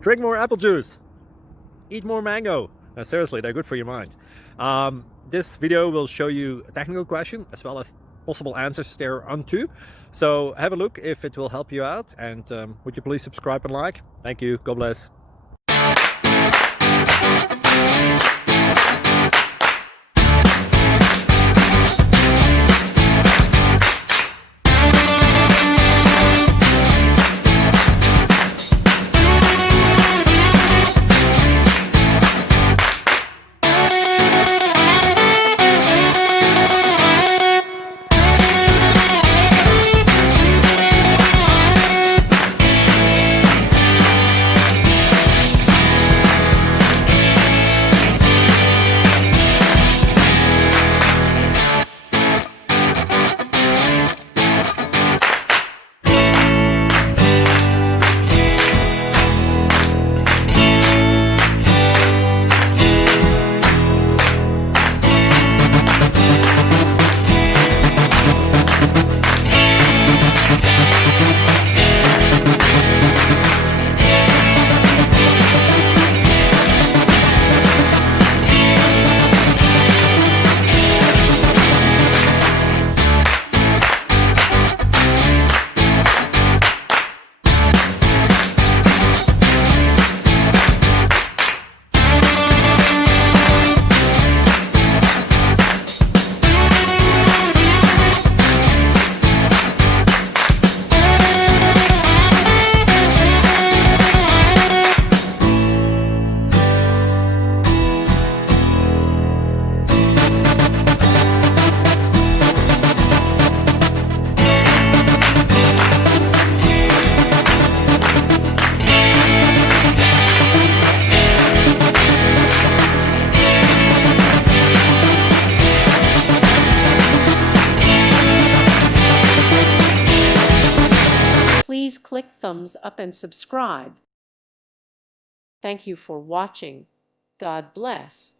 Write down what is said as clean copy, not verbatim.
Drink more apple juice. Eat more mango. Seriously, they're good for your mind. This video will show you a technical question as well as possible answers thereunto. So have a look if it will help you out, and would you please subscribe and like? Thank you. God bless. Please click thumbs up and subscribe. Thank you for watching. God bless.